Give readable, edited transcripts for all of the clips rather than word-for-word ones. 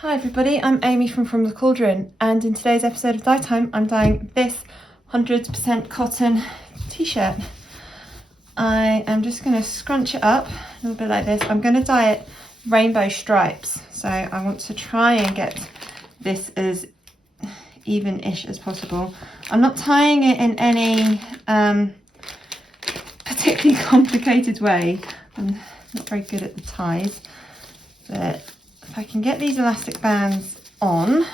Hi everybody, I'm Amy from the Cauldron, and in today's episode of Dye Time I'm dyeing this 100% cotton t-shirt. I am just going to scrunch it up a little bit like this. I'm going to dye it rainbow stripes, so I want to try and get this as even-ish as possible. I'm not tying it in any particularly complicated way. I'm not very good at the ties, but if I can get these elastic bands on,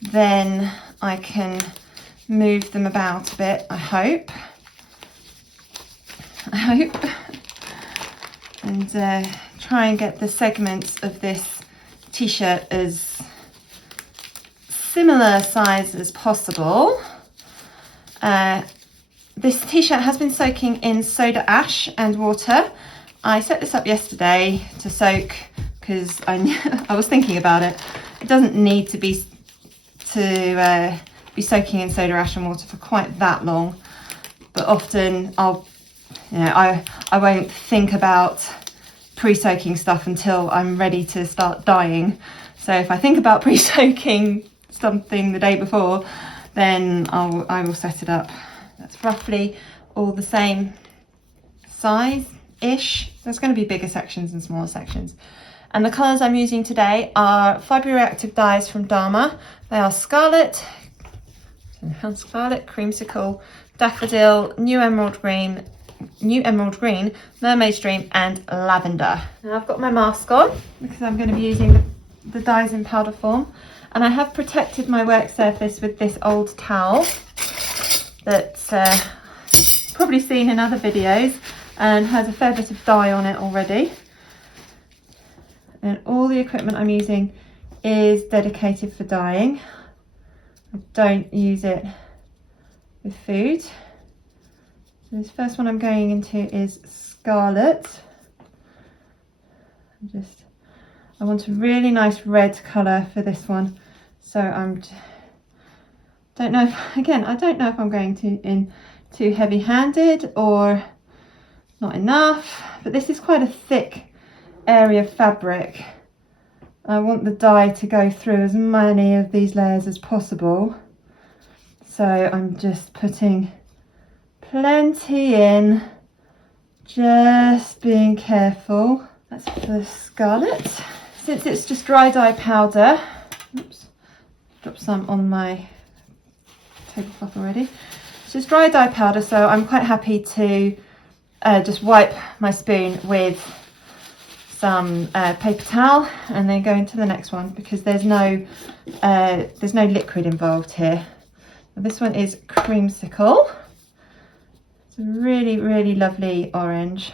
then I can move them about a bit, I hope, and try and get the segments of this t-shirt as similar size as possible. This t-shirt has been soaking in soda ash and water. I set this up yesterday to soak because I was thinking about it. It doesn't need to be soaking in soda ash and water for quite that long, but often I won't think about pre-soaking stuff until I'm ready to start dyeing. So if I think about pre-soaking something the day before, then I will set it up. That's roughly all the same size-ish. There's going to be bigger sections and smaller sections. And the colours I'm using today are Fibre reactive dyes from Dyer. They are Scarlet, Creamsicle, Daffodil, New Emerald Green, Mermaid Dream and Lavender. Now I've got my mask on because I'm going to be using the dyes in powder form, and I have protected my work surface with this old towel that's probably seen in other videos and has a fair bit of dye on it already. And all the equipment I'm using is dedicated for dyeing. I don't use it with food. So this first one I'm going into is Scarlet. I want a really nice red colour for this one. So I don't know if I'm going in too heavy-handed or not enough, but this is quite a thick area of fabric. I want the dye to go through as many of these layers as possible, so I'm just putting plenty in, just being careful. That's for Scarlet. Since it's just dry dye powder, oops, dropped some on my tablecloth already. It's just dry dye powder, so I'm quite happy to just wipe my spoon with some paper towel and then go into the next one, because there's no liquid involved here. This one is Creamsicle. It's a really, really lovely orange,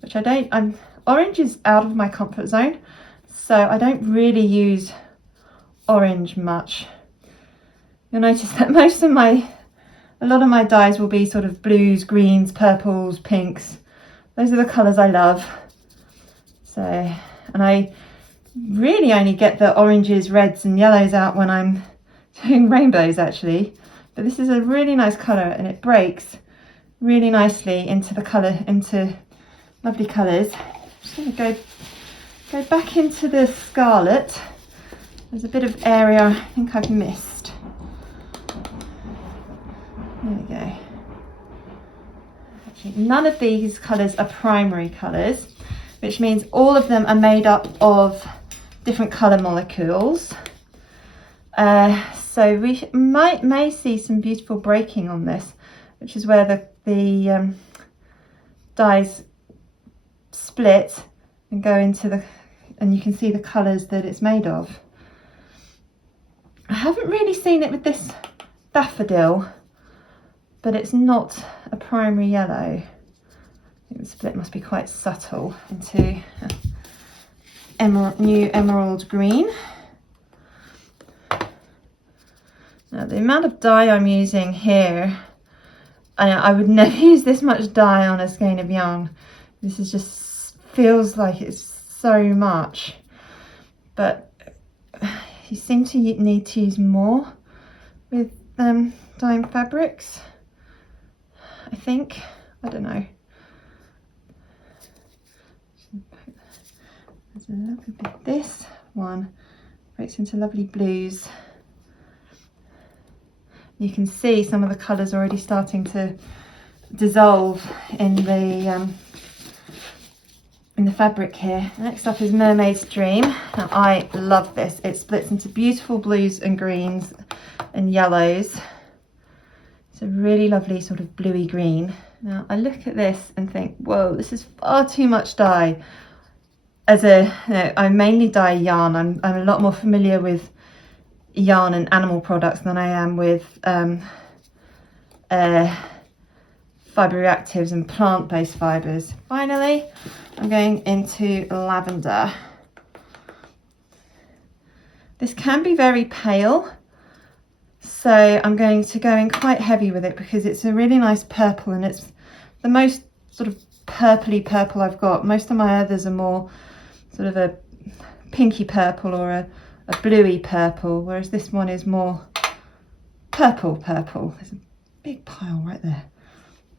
which orange is out of my comfort zone, so I don't really use orange much. You'll notice that a lot of my dyes will be sort of blues, greens, purples, pinks. Those are the colours I love. So, and I really only get the oranges, reds and yellows out when I'm doing rainbows actually. But this is a really nice colour and it breaks really nicely into lovely colours. I'm just going to go back into the Scarlet. There's a bit of area I think I've missed. There we go. Actually, none of these colours are primary colours, which means all of them are made up of different colour molecules. So we may see some beautiful breaking on this, which is where the dyes split and go into and you can see the colours that it's made of. I haven't really seen it with this Daffodil, but it's not a primary yellow. I think the split must be quite subtle into New Emerald Green. Now the amount of dye I'm using here, I would never use this much dye on a skein of yarn. This is just feels like it's so much, but you seem to need to use more with dyeing fabrics, I think. I don't know. There's a little bit this one breaks into lovely blues. You can see some of the colours already starting to dissolve in the fabric here. Next up is Mermaid's Dream. Now I love this. It splits into beautiful blues and greens and yellows. It's a really lovely sort of bluey green. Now I look at this and think, whoa, this is far too much dye. I mainly dye yarn. I'm a lot more familiar with yarn and animal products than I am with fibre reactives and plant-based fibres. Finally, I'm going into lavender. This can be very pale, so I'm going to go in quite heavy with it because it's a really nice purple, and it's the most sort of purpley purple I've got. Most of my others are more sort of a pinky purple or a bluey purple, whereas this one is more purple. There's a big pile right there.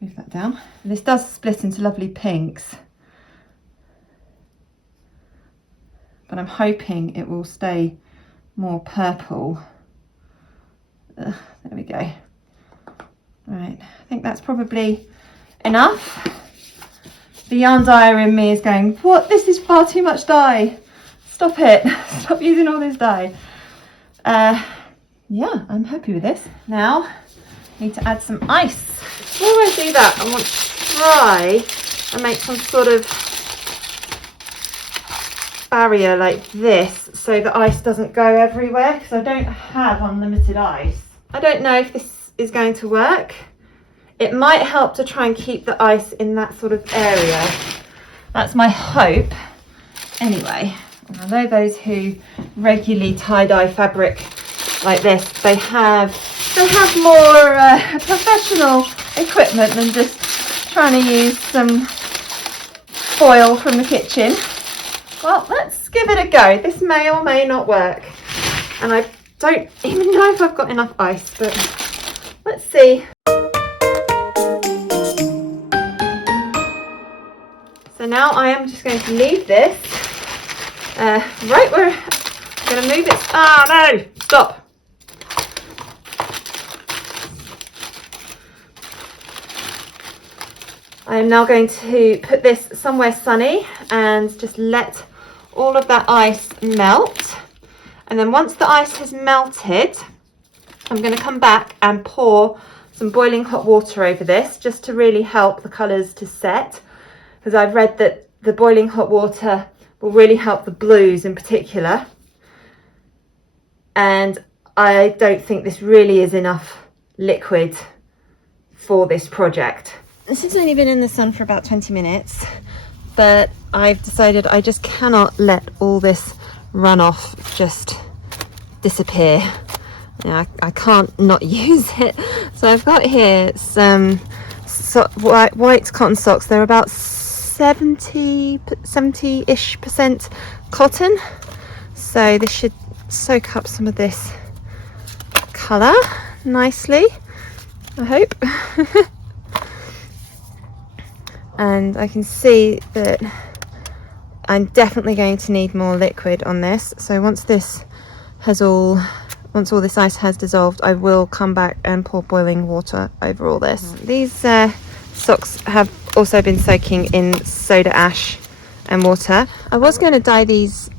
Move that down. And this does split into lovely pinks, but I'm hoping it will stay more purple. There we go. Right, I think that's probably enough. The yarn dyer in me is going, what? This is far too much dye. Stop it. Stop using all this dye. Yeah, I'm happy with this. Now, I need to add some ice. Before I do that, I want to try and make some sort of barrier like this so the ice doesn't go everywhere, because I don't have unlimited ice. I don't know if this is going to work. It might help to try and keep the ice in that sort of area. That's my hope. Anyway, I know those who regularly tie-dye fabric like this, they have more professional equipment than just trying to use some foil from the kitchen. Well, let's give it a go. This may or may not work. And I don't even know if I've got enough ice, but let's see. So now I am just going to leave this right where I'm going to move it. Ah, no, stop. I am now going to put this somewhere sunny and just let all of that ice melt. And then once the ice has melted, I'm going to come back and pour some boiling hot water over this just to really help the colours to set. Because I've read that the boiling hot water will really help the blues in particular. And I don't think this really is enough liquid for this project. This has only been in the sun for about 20 minutes, but I've decided I just cannot let all this runoff just disappear. I can't not use it. So I've got here some white cotton socks. They're about 70-ish% cotton. So this should soak up some of this colour nicely, I hope. And I can see that I'm definitely going to need more liquid on this. So once all this ice has dissolved, I will come back and pour boiling water over all this. These socks have also been soaking in soda ash and water. I was going to dye these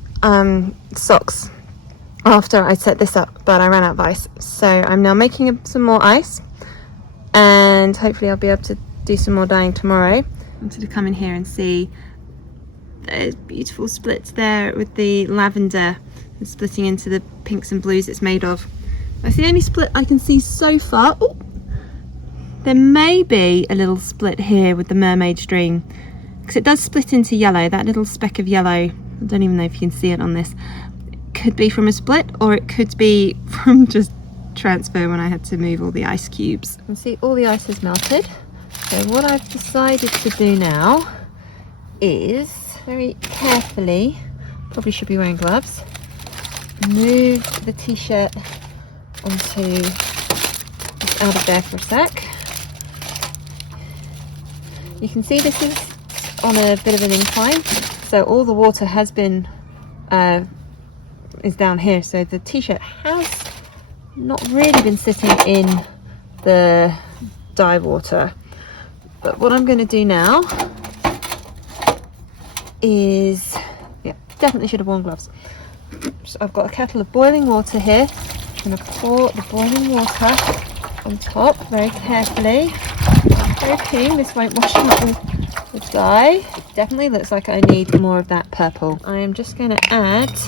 socks after I set this up, but I ran out of ice. So I'm now making some more ice, and hopefully I'll be able to do some more dyeing tomorrow. I wanted to come in here and see those beautiful splits there with the lavender and splitting into the pinks and blues it's made of. That's the only split I can see so far. Ooh, there may be a little split here with the Mermaid Dream, because it does split into yellow. That little speck of yellow, I don't even know if you can see it on this, could be from a split, or it could be from just transfer when I had to move all the ice cubes. You can see all the ice has melted. So what I've decided to do now is very carefully, probably should be wearing gloves, move the t-shirt onto, just out of there for a sec. You can see this is on a bit of an incline, so all the water has been is down here, so the t-shirt has not really been sitting in the dye water. But what I'm going to do now is, yeah, definitely should have worn gloves. So I've got a kettle of boiling water here. I'm going to pour the boiling water on top very carefully. Hoping this won't wash out the dye. Definitely looks like I need more of that purple. I am just going to add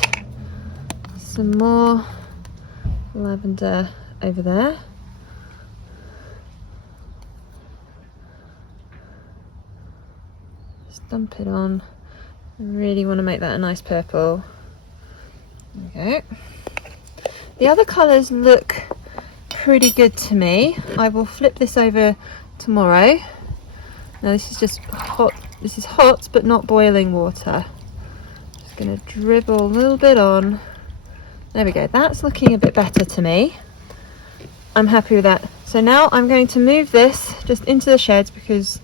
some more lavender over there. Just dump it on. I really want to make that a nice purple. There we go. The other colours look pretty good to me. I will flip this over tomorrow. Now this is just hot. This is hot but not boiling water. Just going to dribble a little bit on. There we go. That's looking a bit better to me. I'm happy with that. So now I'm going to move this just into the shed because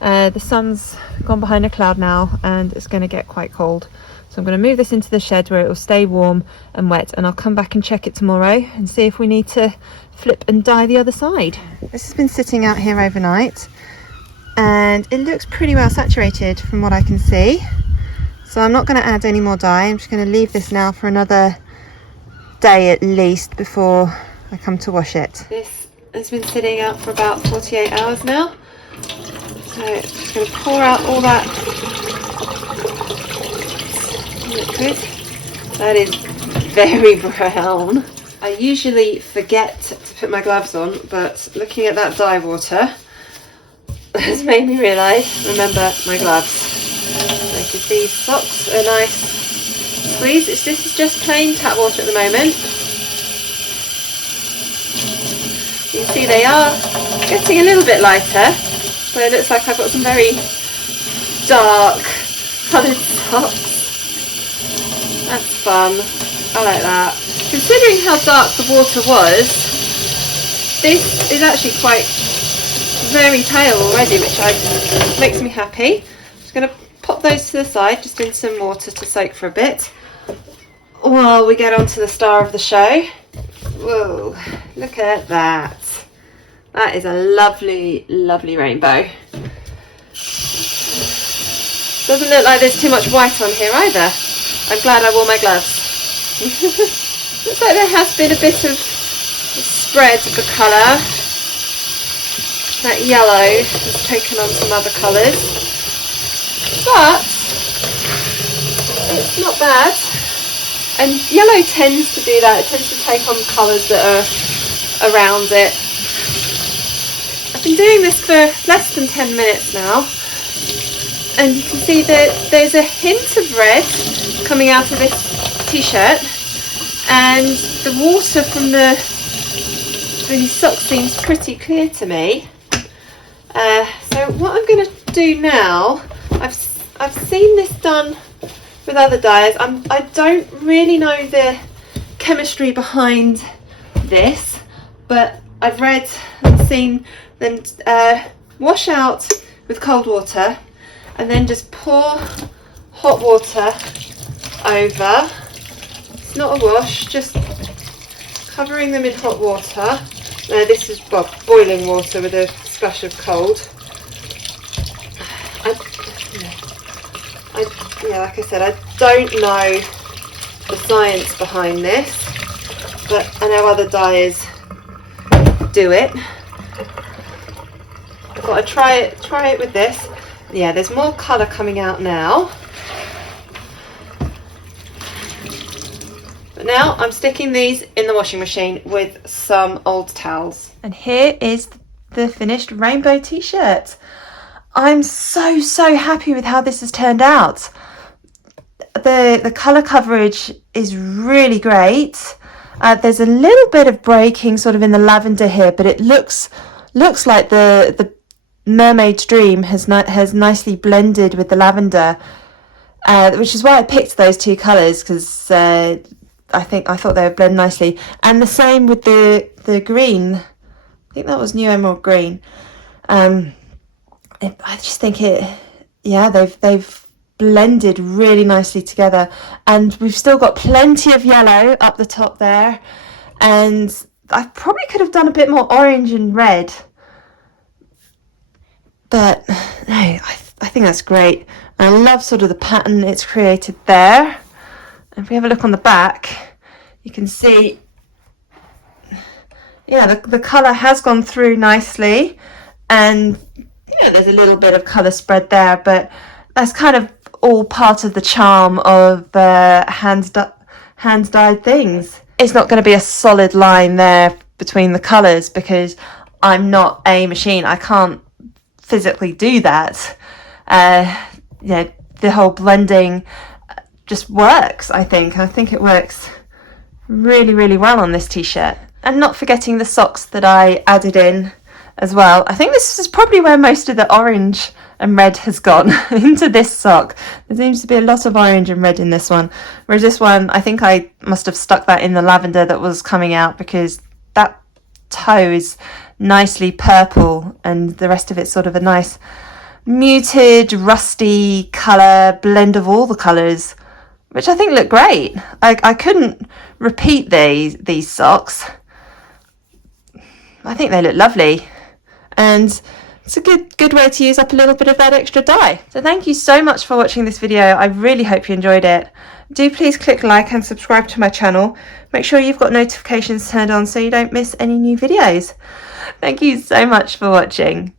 the sun's gone behind a cloud now and it's going to get quite cold. So I'm going to move this into the shed where it will stay warm and wet, and I'll come back and check it tomorrow and see if we need to flip and dye the other side. This has been sitting out here overnight and it looks pretty well saturated from what I can see. So I'm not going to add any more dye. I'm just going to leave this now for another day at least before I come to wash it. This has been sitting out for about 48 hours now. So I'm just going to pour out all that liquid. That is very brown. I usually forget to put my gloves on, but looking at that dye water has made me remember my gloves. Like these socks are nice squeeze. This is just plain tap water at the moment. You can see they are getting a little bit lighter, so it looks like I've got some very dark coloured socks. That's fun. I like that. Considering how dark the water was, this is actually quite very pale already, which makes me happy. I'm just going to pop those to the side, just in some water to soak for a bit, while we get on to the star of the show. Whoa, look at that. That is a lovely, lovely rainbow. Doesn't look like there's too much white on here either. I'm glad I wore my gloves. Looks like there has been a bit of spread of the colour. That yellow has taken on some other colours, but it's not bad. And yellow tends to do that. It tends to take on colours that are around it. I've been doing this for less than 10 minutes now, and you can see that there's a hint of red coming out of this t-shirt, and the water from the socks seems pretty clear to me. So what I'm going to do now, I've seen this done with other dyers. I don't really know the chemistry behind this, but I've read and seen them wash out with cold water and then just pour hot water over. It's not a wash, just covering them in hot water. Now this is boiling water with a splash of cold. Like I said, I don't know the science behind this, but I know other dyers do it. I thought I'd try it with this. Yeah, there's more colour coming out now. But now I'm sticking these in the washing machine with some old towels. And here is the finished rainbow t-shirt. I'm so happy with how this has turned out. The colour coverage is really great. There's a little bit of breaking sort of in the lavender here, but it looks like the Mermaid's Dream has nicely blended with the lavender, which is why I picked those two colours, because I thought they would blend nicely. And the same with the green. I think that was New Emerald Green. I just think they've blended really nicely together. And we've still got plenty of yellow up the top there, and I probably could have done a bit more orange and red, but no, I think that's great. I love sort of the pattern it's created there. And if we have a look on the back, you can see, yeah, the colour has gone through nicely, and yeah, there's a little bit of colour spread there, but that's kind of all part of the charm of hand-dyed things. It's not going to be a solid line there between the colours because I'm not a machine. I can't physically do that. Yeah, the whole blending just works, I think. I think it works really, really well on this t-shirt. And not forgetting the socks that I added in as well. I think this is probably where most of the orange and red has gone into this sock. There seems to be a lot of orange and red in this one, whereas this one, I think I must have stuck that in the lavender that was coming out, because that toe is nicely purple and the rest of it's sort of a nice muted rusty colour blend of all the colours, which I think look great. I couldn't repeat these socks. I think they look lovely, and it's a good way to use up a little bit of that extra dye. So thank you so much for watching this video. I really hope you enjoyed it. Do please click like and subscribe to my channel. Make sure you've got notifications turned on so you don't miss any new videos. Thank you so much for watching.